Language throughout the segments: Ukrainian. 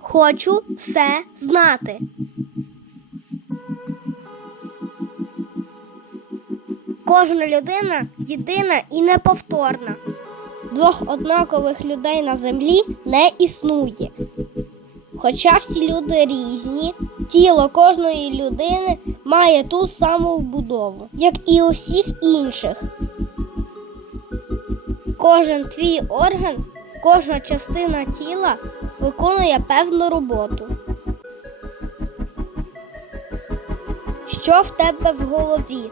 Хочу все знати. Кожна людина єдина і неповторна. Двох однакових людей на землі не існує. Хоча всі люди різні, тіло кожної людини має ту саму вбудову, як і у всіх інших. Кожен твій орган, кожна частина тіла виконує певну роботу. Що в тебе в голові?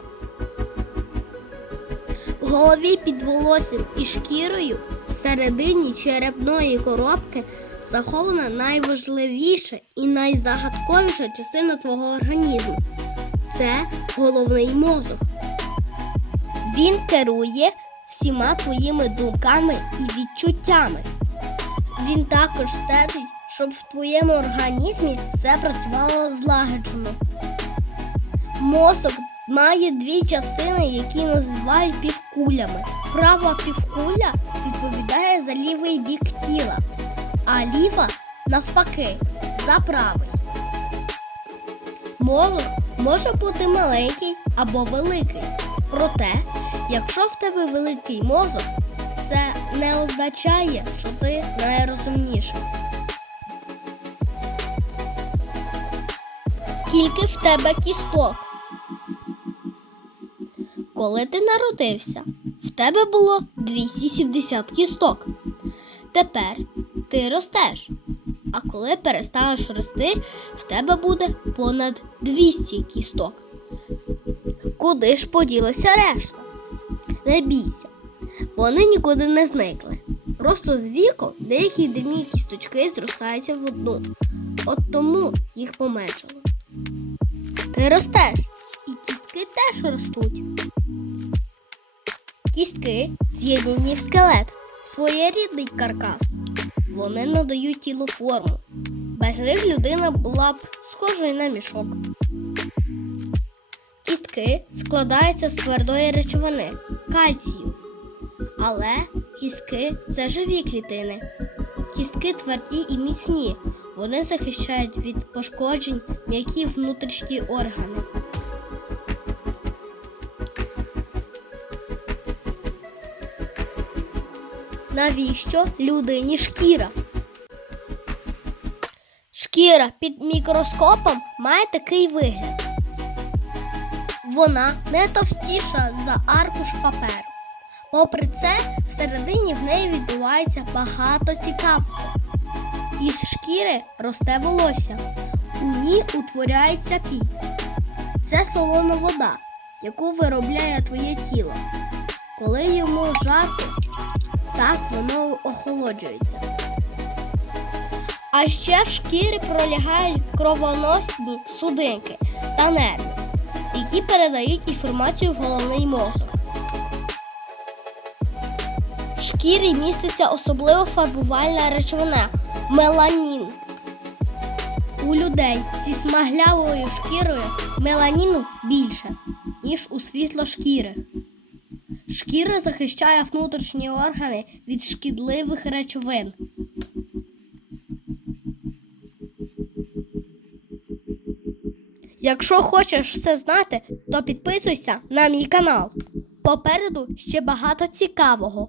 В голові під волоссям і шкірою всередині черепної коробки захована найважливіша і найзагадковіша частина твого організму. Це головний мозок. Він керує всіма твоїми думками і відчуттями. Він також стежить, щоб в твоєму організмі все працювало злагоджено. Мозок має дві частини, які називають півкулями. Права півкуля відповідає за лівий бік тіла, а ліва навпаки за правий. Мозок може бути маленький або великий. Проте, якщо в тебе великий мозок, це не означає, що ти найрозумніший. Скільки в тебе кісток? Коли ти народився, в тебе було 270 кісток. Тепер ти ростеш. А коли перестанеш рости, в тебе буде понад 200 кісток. Куди ж поділася решта? Не бійся, вони нікуди не зникли. Просто з віком деякі дрібні кісточки зростаються в одну. От тому їх поменшало. Ти ростеш, і кістки теж ростуть. Кістки з'єднані в скелет, своєрідний каркас. Вони надають тілу форму. Без них людина була б схожою на мішок. Кістки складаються з твердої речовини кальцію. Але кістки це живі клітини. Кістки тверді і міцні. Вони захищають від пошкоджень м'які внутрішні органи. Навіщо людині шкіра? Шкіра під мікроскопом має такий вигляд. Вона не товстіша за аркуш паперу. Попри це, всередині в неї відбувається багато цікавого. Із шкіри росте волосся, у ній утворяється пій. Це солона вода, яку виробляє твоє тіло. Коли йому жарко, так воно охолоджується. А ще в шкірі пролягають кровоносні судинки та нерви, які передають інформацію в головний мозок. В шкірі міститься особлива фарбувальна речовина меланін. У людей зі смаглявою шкірою меланіну більше, ніж у світлошкірих. Шкіра захищає внутрішні органи від шкідливих речовин. Якщо хочеш все знати, то підписуйся на мій канал. Попереду ще багато цікавого.